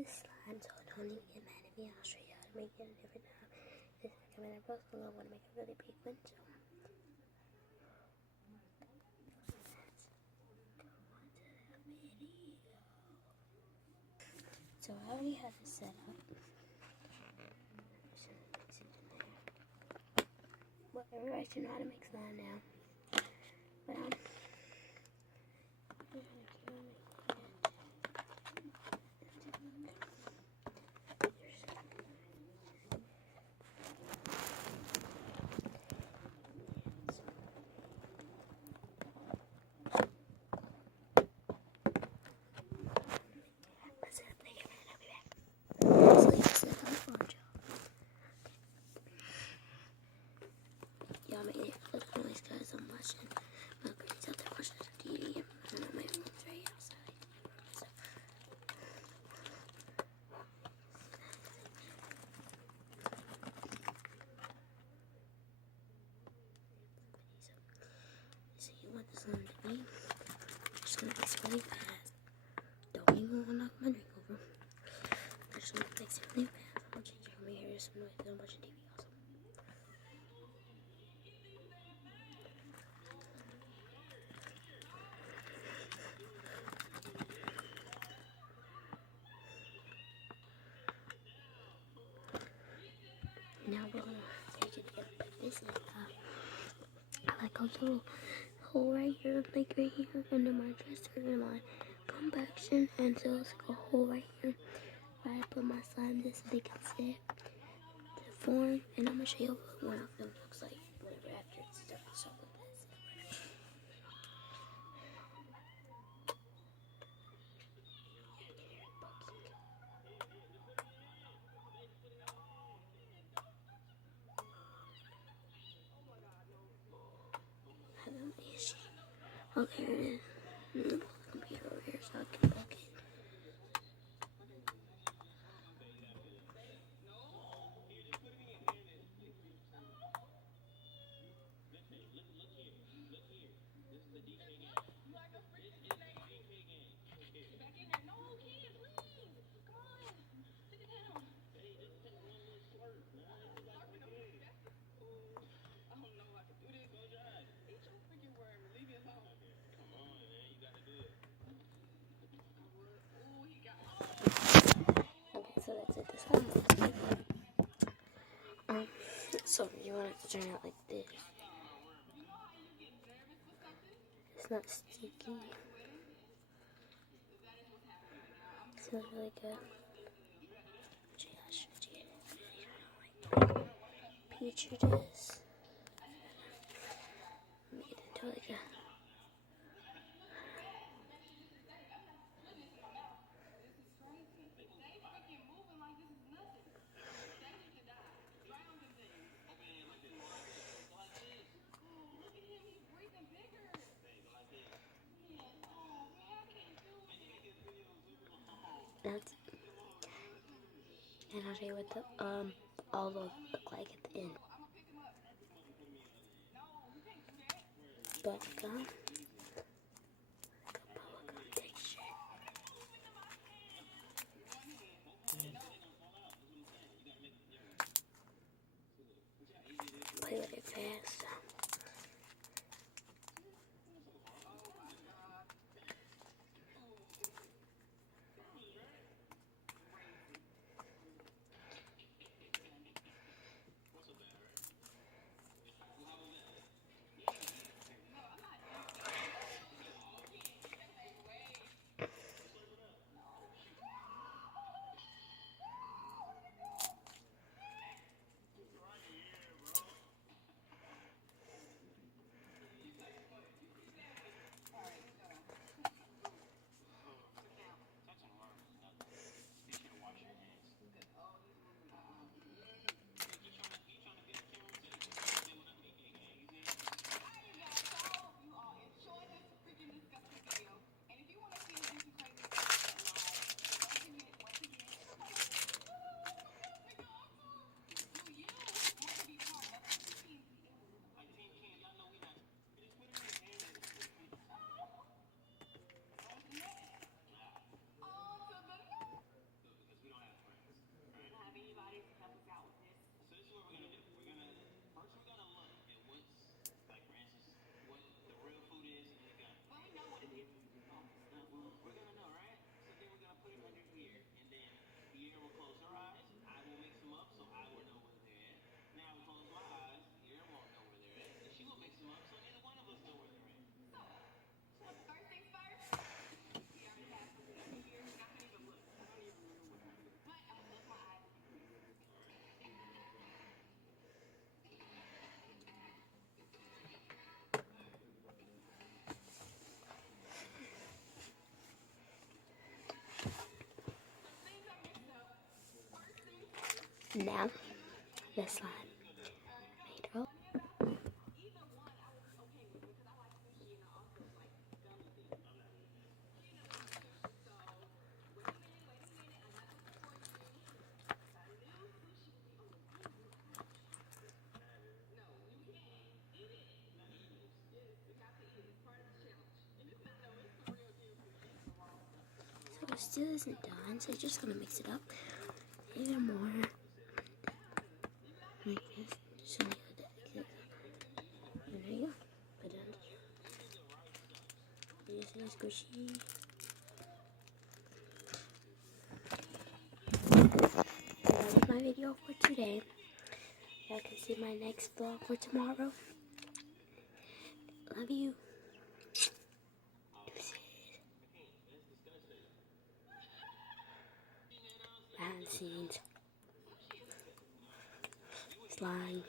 this slime, so don't even get mad at me. I'll show you how to make it a different time. This is coming up real soon. I want to make a really big one, so I already have it set up. Well, everybody should know how to make slime now. But y'all make it look noise because I'm watching my grades out there watching some TV and my room's right outside. So you want this one to be? I'm just gonna mix really fast. Don't even want to knock my drink over. I'm just gonna mix it really fast. I'm gonna change it from here to some noise because I'm watching TV also. Now we're gonna take it and put this in. I like a little hole right here, like right here under my dresser and my compaction, and so it's like a hole right here where I put my slime this so they can sit to form. And I'm gonna show you what one of them looks like whenever after it's done. So with this. Okay, here it is. I'm gonna pull the computer over here so I can look it. Okay, so that's it. This one. So you want it to turn out like this. It's not sticky. It smells really good. Picture this. Make it into like a. That's it. And I'll show you what the all of look like at the end. Bubblegum. Bubblegum texture. Play with it fast. Now, the slime made up. So it still isn't done, so just gonna mix it up even more. Like this. So and there you go. Put it under. This is squishy. That was my video for today. Y'all can see my next vlog for tomorrow. Love you. Behind the scenes. Slime.